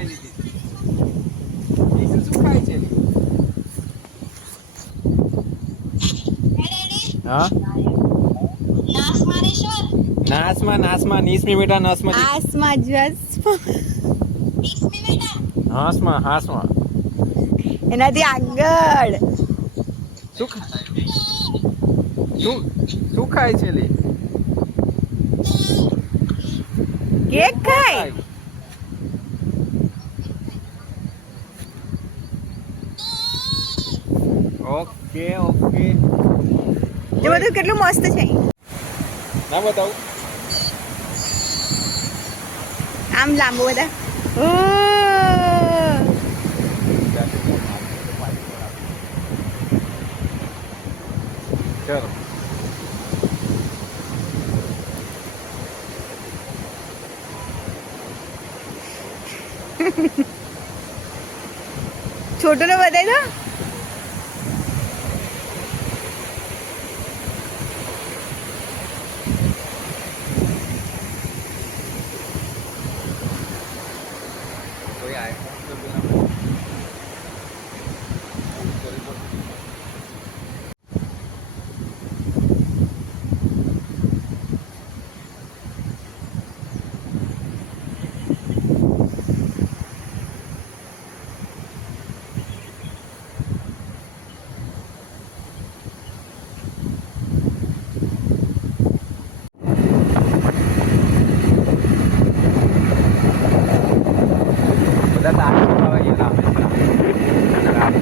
ખાઈ લીધી શું ખાય છે? હા? નાસમાં નાસમાં નીસમી બેટા નસમાં આસમાં જસ હાસમાં. હાસમાં એનાથી આગળ. શું શું શું ખાય છે લે? કેક ખાય. Okay okay. જો બધું કેટલું મસ્ત છે. ના બતાવું. આમ લાંબુ બધા. ચલો. છોટું ને બતાવી દો. કોઈ આઈફોન તો પેલા બધા તારા આવે છે રામે રામે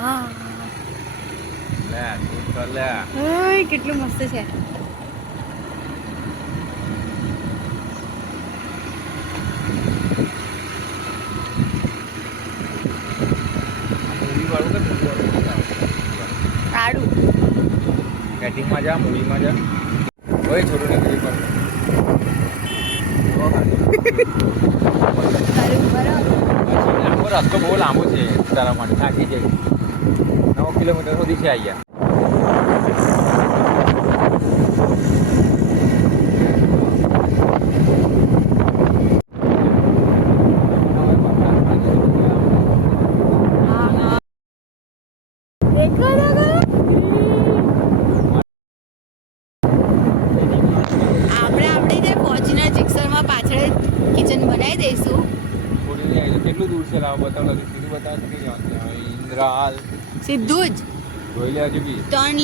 આ લે તું કર લે ઓય કેટલું મસ્ત છે. બેટિંગમાં જા મૂવીમાં જા. કોઈ છોડું નીકળી રસ્તો બહુ લાંબો છે તારા માટે. થાકી જાય નવ કિલોમીટર સુધી છે અહીંયા. સીધું જ. જોઈ લે હજુ બી. ત્રણ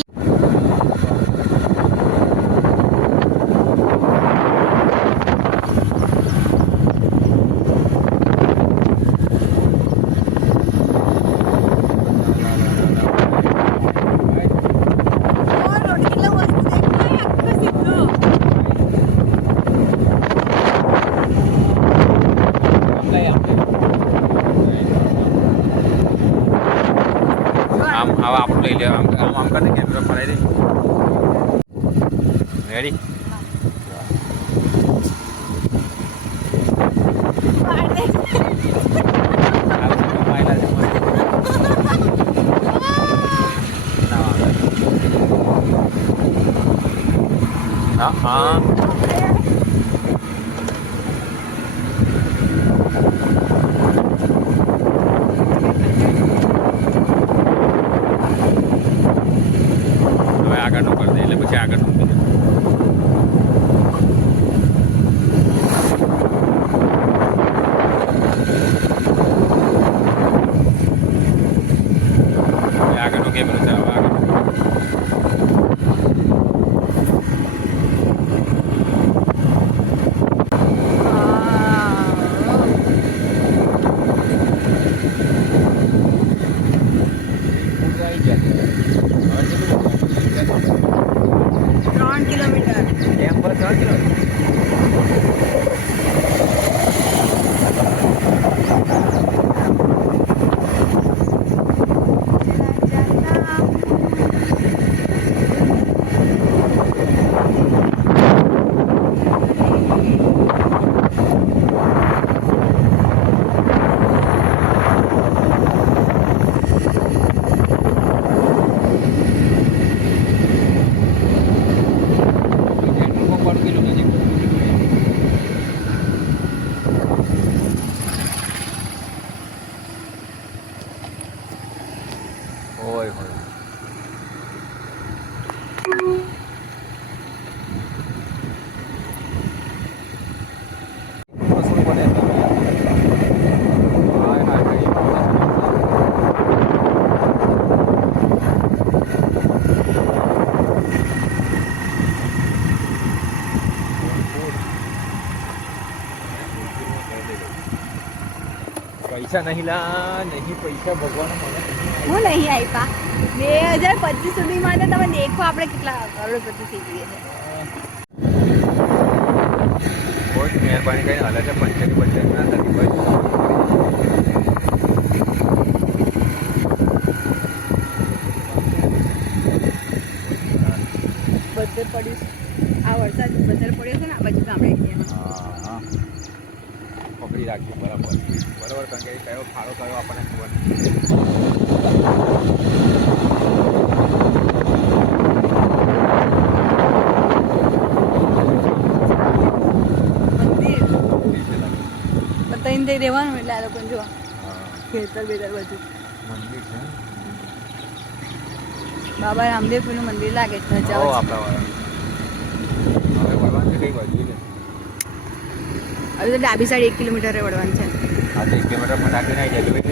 ઓ, રોડ કેટલો મસ્ત દેખાય, આખો સીધો. આમ હવે આપણું લઈ લે આમ આમ આમ કરીને કેમેરા ફરાઈ દે રેડી પાડ દે. હા હા પૈસા નહીં લા નહીં પૈસા ભગવાન હું નહીં આપ્યા. બે હજાર પચીસ સુધીમાં તો તમે દેખો આપણે કેટલા કરોડપતિ થઈ જઈએ છે. મહેરબાની કરીને હાલે છે પંચાયતી પંચાયત ના થતી ભાઈ બધે પડ્યું આ વરસાદ વધારે પડ્યો છે ને આ બાજુ ગામડે. એરિયામાં પકડી રાખજો બરાબર. બરાબર કારણ કે કયો ફાળો કયો આપણને ખબર નથી. રહેવાનું એટલે આ લોકોને જો ખેતર બેતર બધું. મંદિર છે બાબા રામદેવ પીરનું મંદિર લાગે છે હવે વળવાનું કઈ બાજુ હવે તો ડાબી સાઈડ એક કિલોમીટર વળવાનું છે. તો એક કિલોમીટર ફટાકે નહીં જાય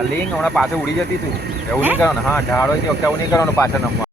ડાર્લિંગ હમણાં પાછળ ઉડી જતી તું. એવું નહીં કરવાનું. હા ઢાળો ની વખતે એવું નહીં કરવાનું પાછળ નમવા.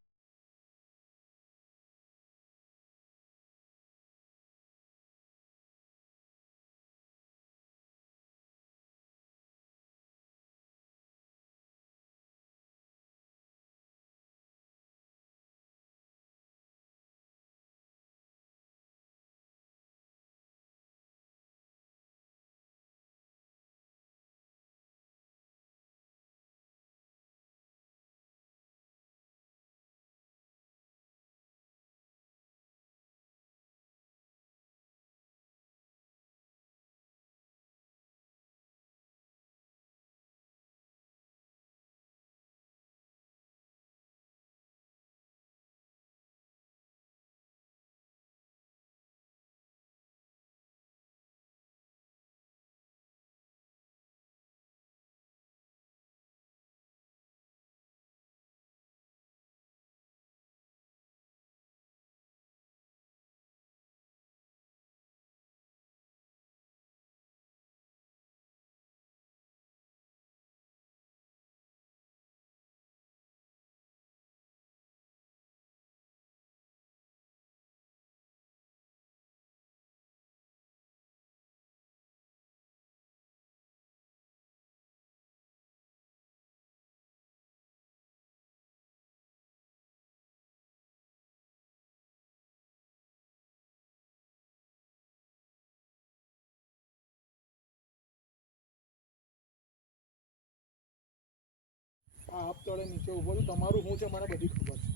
આ તળે નીચે ઊભો છું તમારું શું છે મને બધી ખબર છે.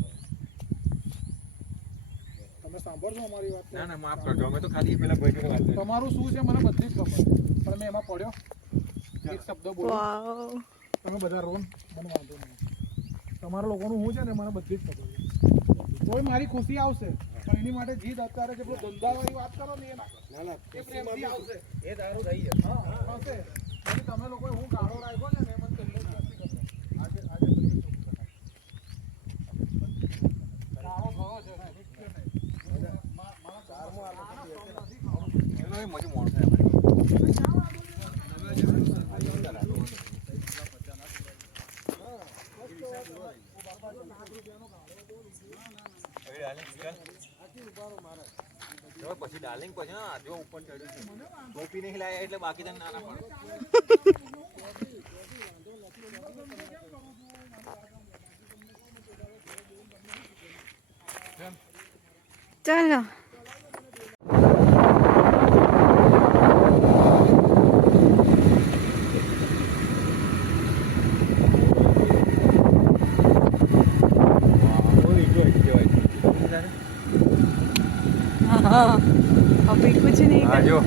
તમે સાંભળશો અમારી વાત? ના ના માફ કરજો અમે તો ખાલી પેલા ભાઈ વાત તમારું શું છે મને બધી જ ખબર પણ મેં એમાં પડ્યો. એક શબ્દ બોલો. તમે બધા રોન મને વાંધો નહીં. તમારા લોકોનું શું છે ને મને બધી જ ખબર છે. કોઈ મારી ખુશી આવશે પણ એની માટે જીદ અત્યારે જે ધંધાવાળી વાત કરો ને એ ના એ પ્રેમથી આવશે. એ દારૂ થઈ હા આવશે. પછી તમે લોકોએ હું ગાળો રાખ્યો છે ને એ મને પહેલે જ નથી ખબર આજે આજે બધી જ ખબર. ગાળો થયો છે ને એટલે નહીં. મા- મારા ચારમાં આ લોકો નથી ખાવાનું. ગયો મજુ મોણ થાય જો પછી ડાર્લિંગ પછી હા જો ઉપર ચડ્યું ટોપી નહીં લાયા એટલે બાકી તને નાના પડે ચાલો હા હવે કુછ નહીં હા જો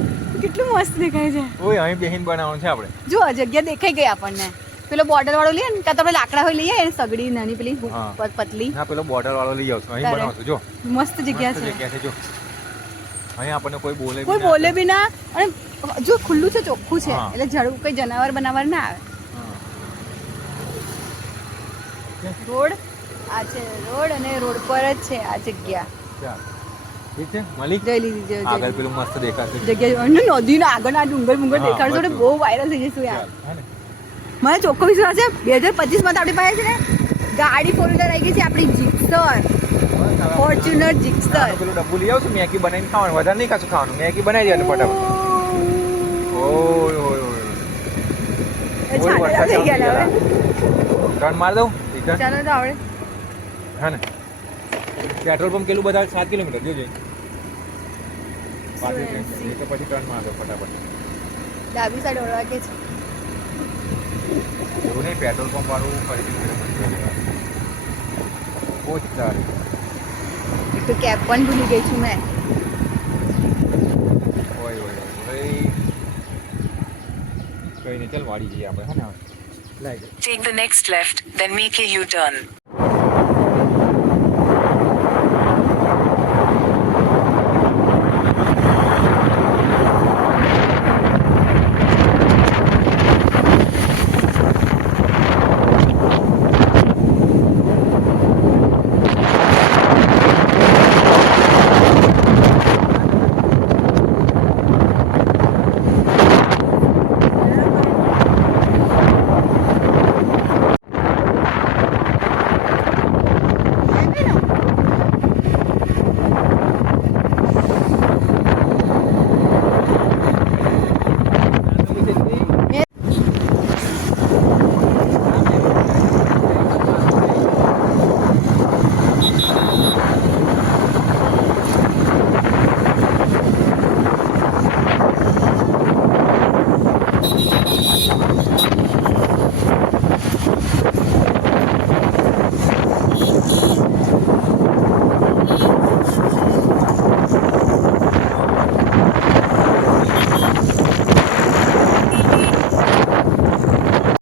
કેટલું મસ્ત દેખાય છે. ઓય અહીં બેહીન બનાવવાનું છે આપણે. જો આ જગ્યા દેખાઈ ગઈ આપણને. પેલો બોર્ડર વાળો લઈએ ને ત્યાં તમે લાકડા હોય લઈએ ને સગડી નાની પેલી પતલી. હા પેલો બોર્ડર વાળો લઈ આવશું. અહીં બનાવશું જો. મસ્ત જગ્યા છે. જગ્યા છે જો. અહીં આપણને કોઈ બોલે કોઈ. બોલે બી ના અને જો ખુલ્લું છે ચોખ્ખું છે એટલે ઝાડુ કોઈ જનાવર બનાવર ના આવે. રોડ આ છે રોડ અને રોડ પર જ છે આ જગ્યા. ઠીક છે? મળી જઈ લીધી જઈ આગળ પેલું મસ્ત દેખાશે. જગ્યા નદીના આગળ આ ડુંગર મુંગર દેખાડશો ને બહુ વાયરલ થઈ જશું યાર. મને ચોખ્ખો વિશ્વાસ છે બે હજાર પચીસમાં તો આપણી પાસે છે ને ગાડી ફોર વ્હીલર આવી ગઈ છે આપણી જીક્સર ફોર્ચ્યુનર જીક્સર પેલું ડબ્બુ લઈ આવશું મેગી બનાવીને ખાવાનું વધારે નહીં ખાશું ખાવાનું મેગી બનાવી દેવાનું ફટાફટ. ઓય ઓય ઓય. એ થઈ ગયા હવે. ટર્ન માર દઉં ચાલો તો આવડે. હા ને? પેટ્રોલ પંપ કેટલું બધા સાત કિલોમીટર જોજો. પાછળ એ તો પછી ટર્ન માર દો ફટાફટ. ડાબી સાઈડ વળવા કે છે? એવું નહીં પેટ્રોલ પંપ વાળું જ સારું. તો કેબ પણ ભૂલી ગઈ છું મેં. ઓય ઓય ઓય ઓય. કઈ નહીં ચાલ વાળી જઈએ આપણે હા ને? હવે Take the next left, then make a U-turn.